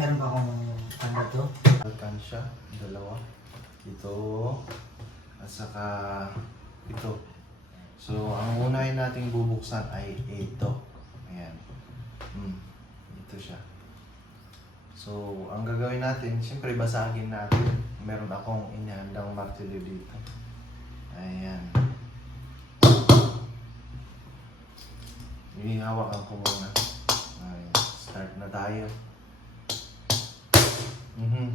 meron pa akong ano to. Alkansya, dalawa. Ito. At saka ito. So, ang unahin nating bubuksan ay ito. Ayan. Hmm. Ito siya. So, ang gagawin natin, siyempre basagin natin. Meron akong inihandang martilyo dito. Ayan. Ihawakan ko muna. Ayan. Start na tayo. Mhm.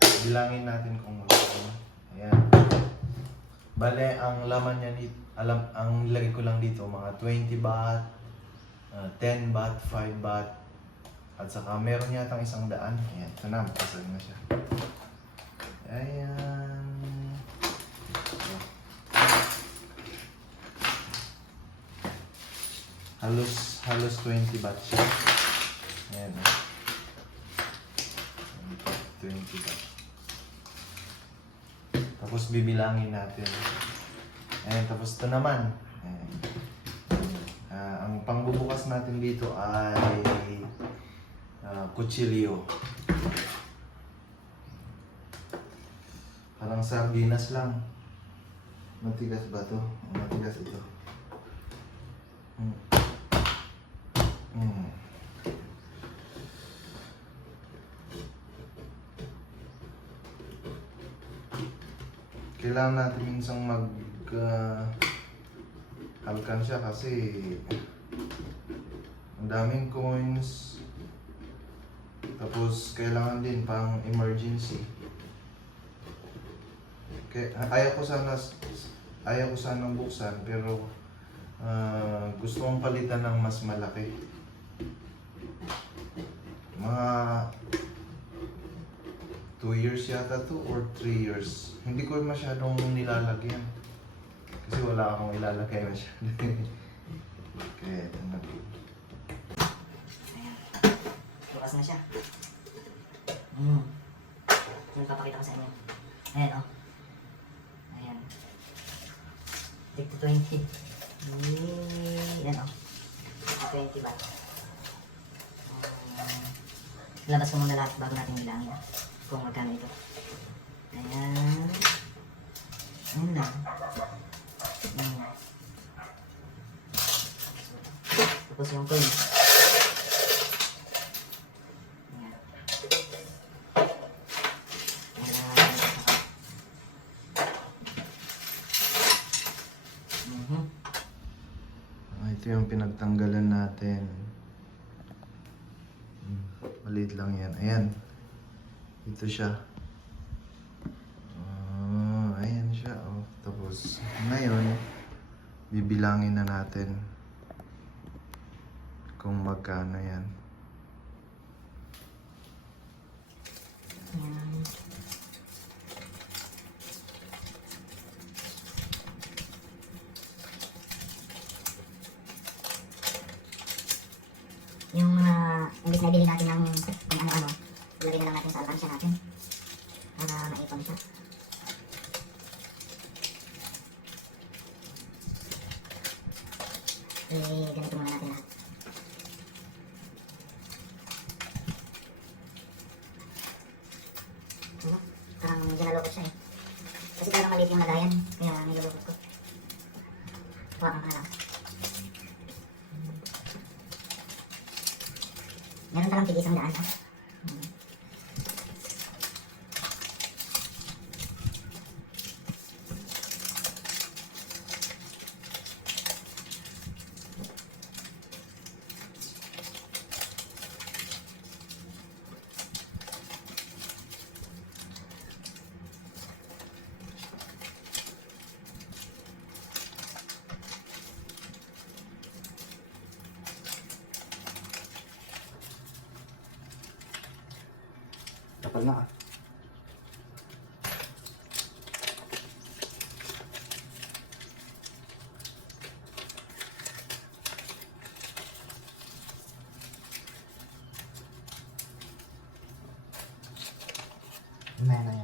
Bilangin natin kung magkano. Ayan. Bale, ang laman niya dito, alam, ang lagay ko lang dito, mga 20 baht, uh, 10 baht, 5 baht, at saka meron yatang isang daan. Ayan, ito na, makasal na siya. Ayan. Halos, halos 20 baht siya. Ayan. Oh. 20 baht. Tapos bibilangin natin. Ayan, tapos ito naman. Ayan. Ah, ang pangbubukas natin dito ay ah, kutsilyo. Parang sardinas lang. Matigas ba to? Matigas ito. Hmm. Hmm. Kailangan natin minsan mag uh, alkansya kasi ang daming coins. Tapos kailangan din pang emergency. Kaya ayaw ko sana ayaw ko sana buksan pero ah, gusto kong palitan ng mas malaki. Mga 2 years yata to or 3 years hindi ko masyadong nilalagyan kasi wala akong ilalagay masyado kaya ito na Bukas na siya. Hmm. Yung papakita ko sa inyo. Ayan oh. Ayan. Tig to 20. Hmm. Ayan oh. Tig to 20 ba? Um, labas ko muna lahat bago natin bilangin ah. Kung magkano ito. Ayan. Ayan lang. Hmm. Tapos yung coins. Ayan. Ayan. Mhm. Ah, ito yung pinagtanggalan natin Hmm, maliit lang yan ayan ito siya Ah, ayan siya oh. tapos ngayon bibilangin na natin kung magkano yan. Yung mga, imbis na ibili natin ng kung ano-ano, ilagay na lang natin sa alkansya natin. Para maipon siya. Eh, ganito muna natin lahat. Ano? Parang ginalukot siya eh. Kasi parang maliit yung lagayan. Kaya nilulukot ko. Hawakan ka na lang. Meron palang tig isang daan ah. Hmm. Kapal na ah. Mamaya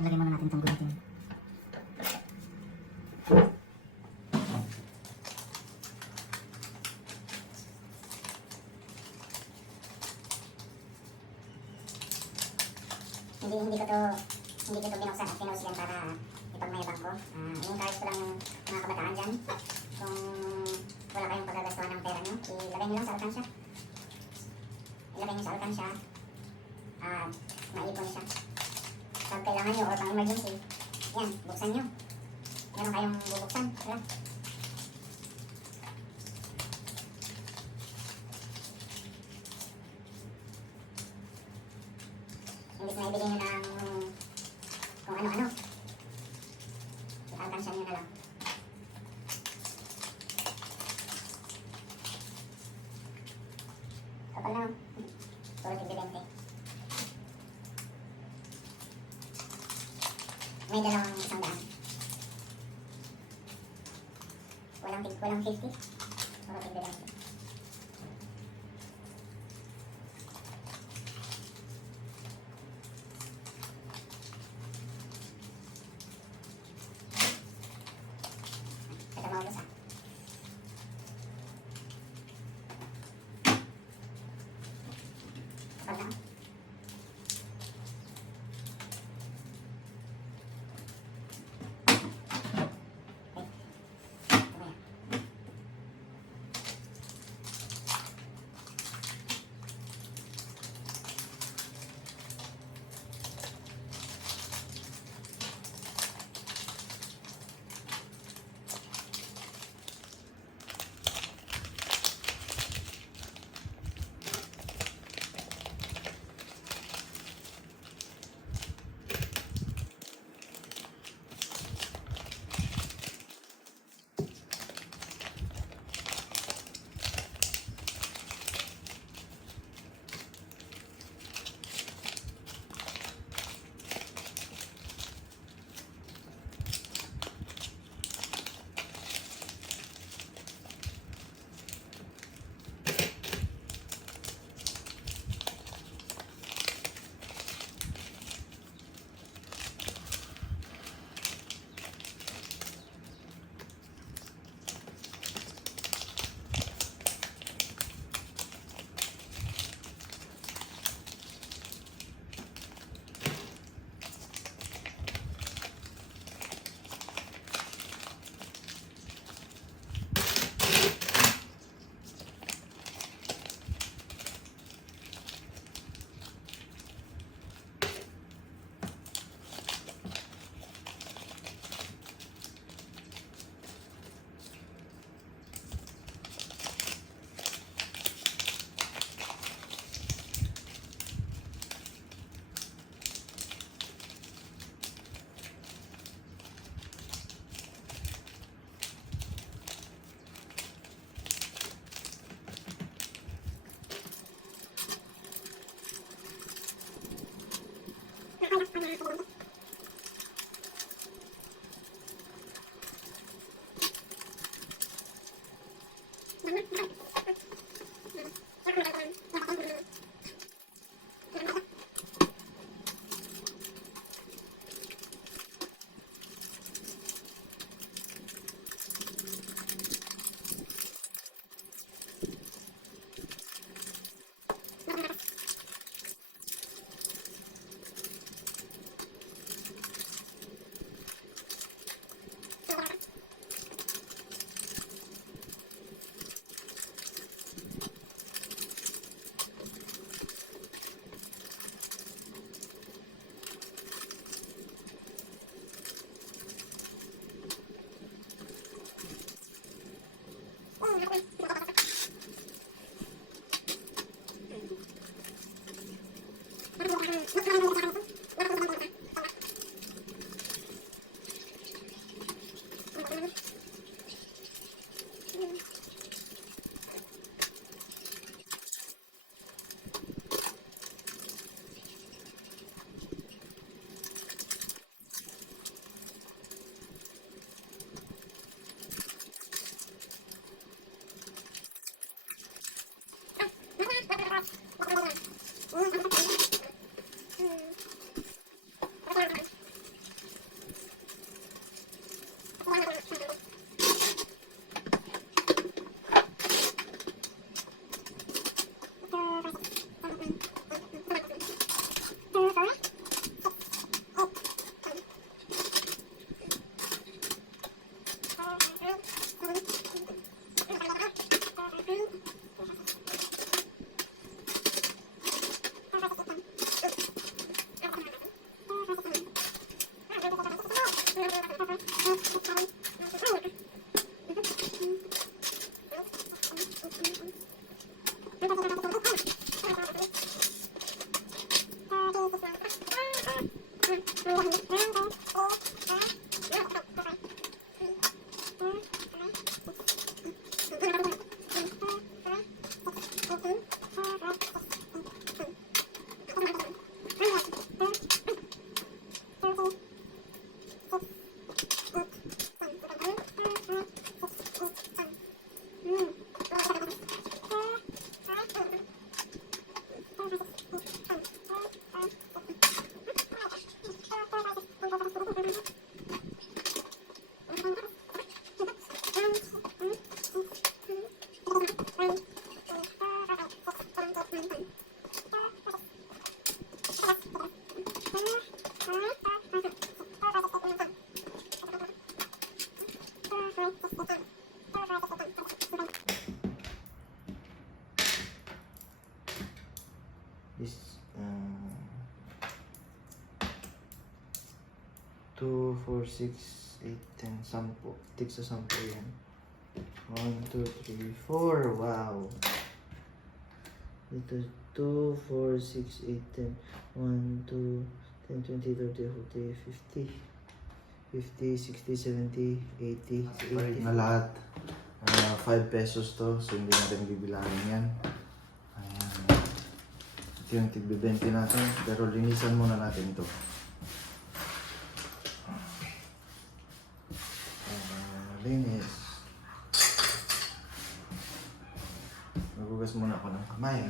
tanggalin muna natin itong gulatin. binibigyan niya ng kung ano-ano. Ialkansan niyo na lang. Kapal na. Puro tigdibente. May dalawang isang daan. Walang, walang 50. This uh, two, four, six, eight, ten, sampo. Tig sa sampo yan. One, two, three, four. Wow. Dito, two, four, six, eight, ten. One, two, ten, twenty, thirty, forty, fifty. 50, 60, 70, 80, 80. Na lahat. 5 pesos to, so hindi natin bibilangin yan. Ayan. Ito yung tigbibente natin, pero linisan muna natin ito. Ah, linis. Magugas muna ako ng kamay.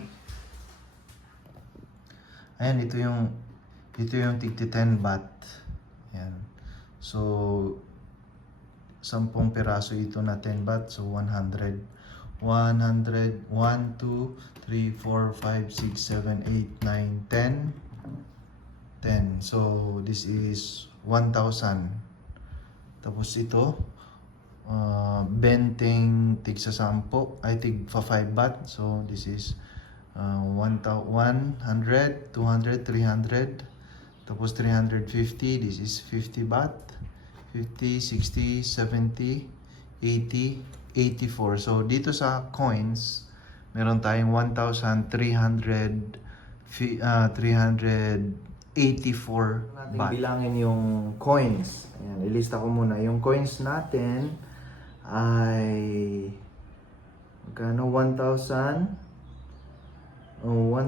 Ayan, ito yung ito yung tigti 10 baht. Ayan. So, 10 piraso ito na 10 baht. So, 100. 100, 1, 2, 3, 4, 5, 6, 7, 8, 9, 10. 10. So, this is 1,000. Tapos ito, uh, benteng tig sa 10, ay tig fa 5 baht. So, this is uh, 100, 200, 300. Tapos 350, this is 50 baht. 50, 60, 70, 80, 84. So, dito sa coins, meron tayong 1,300, fi- ah, 384 natin baht. bilangin yung coins. Ayan, ilista ko muna. Yung coins natin ay magkano? 1,000 oh,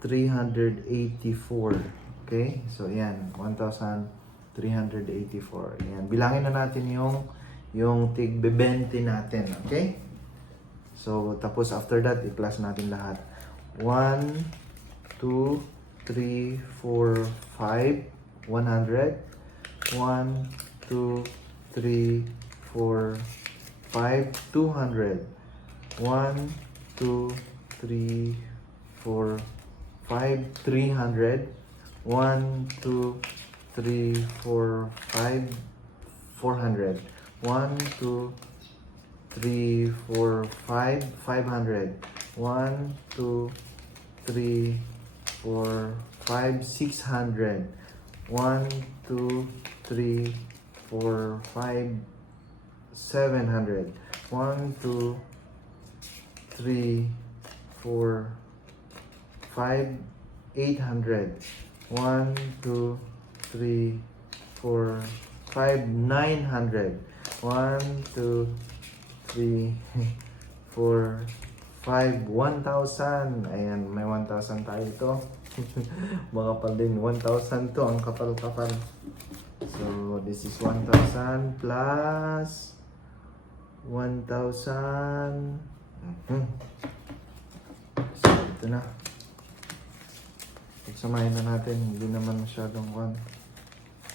1,384. Okay? So, yan. 1,384. Yan. Bilangin na natin yung yung tig 20 natin. Okay? So, tapos after that, i-plus natin lahat. 1, 2, 3, 4, 5, 100. 1, 2, 3, 4, 5, 200. 1, 2, 3, 4, 5, 300. 1, 2, 3, 4, 5, 400. 1, 2, 3, 4, 5, 500. 1, 2, 3, 4, 5, 600. 1, 2, 3, 4, 5, 700. 1, 2, 3, 4, 5, 800. 1, 2, 3, 4, 5, 900. 1, 2, 3, 4, 5, 1,000. Ayan, may 1,000 tayo ito. Makapal din. 1,000 to. Ang kapal-kapal. So, this is 1,000 plus 1,000. Mhm. So, ito na samahin na natin hindi naman masyadong kwan.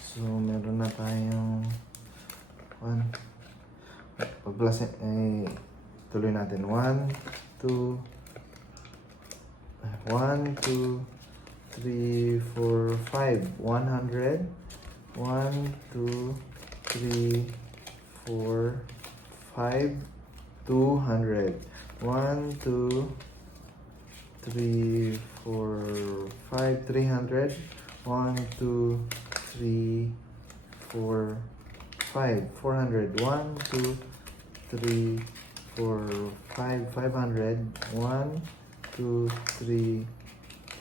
So meron na tayong kwan. Pag plus eh tuloy natin. 1 2 1 2 3 4 5 100 1 2 3 4 5 200 1 2 three, four, five. Three hundred. One, two, three, four, five. Four hundred. One, two, three, four, five. Five hundred. One, two, three,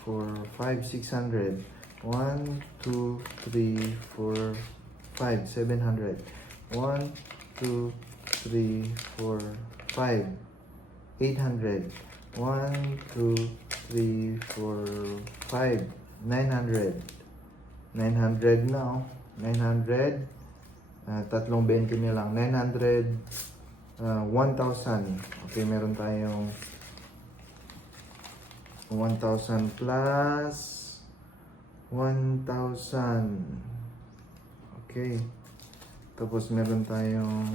four, five. Six hundred. One, two, three, four, five. Seven hundred. One, two, three, four, five. Eight hundred. One, two, three, four, five. Nine hundred. 900 now. 900. Ah, tatlong 20 na lang. 900. ah, 1,000. Okay, meron tayong 1,000 plus 1,000. Okay. Tapos meron tayong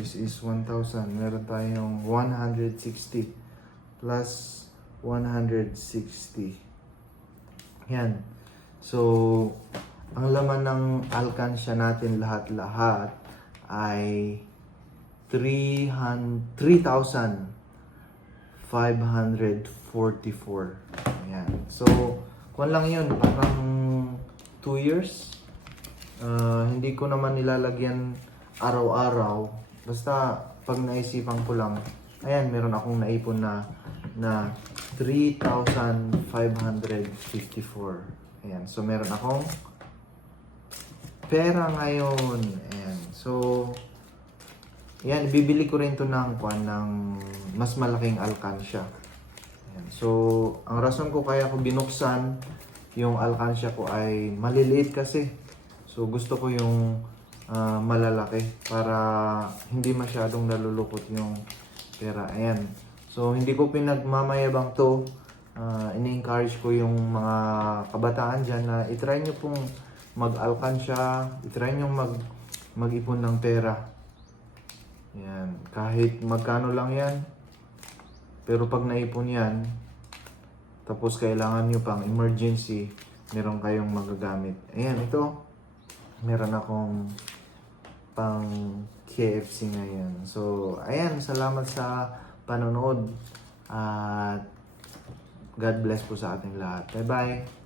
this is 1,000. Meron tayong 160 plus 160. Yan. So, ang laman ng alkansya natin lahat-lahat ay 300 3,544. Yan. So, Kung lang yun, parang 2 years. Ah, hindi ko naman nilalagyan araw-araw. Basta pag naisipan ko lang, ayan, meron akong naipon na na 3,554. Ayan, so meron akong pera ngayon. Ayan, so Ayan, bibili ko rin to ng kwan ng mas malaking alkansya. Ayan. So, ang rason ko kaya ko binuksan yung alkansya ko ay maliliit kasi. So, gusto ko yung ah, malalaki para hindi masyadong nalulukot yung pera. Ayan. So, hindi ko pinagmamayabang to. Ah, ini-encourage ko yung mga kabataan dyan na itry nyo pong mag-alkansya, itry nyo mag, mag-ipon ng pera. Yan. Kahit magkano lang yan. Pero pag naipon yan, tapos kailangan nyo pang emergency, meron kayong magagamit. Ayan, ito. Meron akong pang KFC ngayon. So, ayan. Salamat sa panonood. At God bless po sa ating lahat. Bye-bye.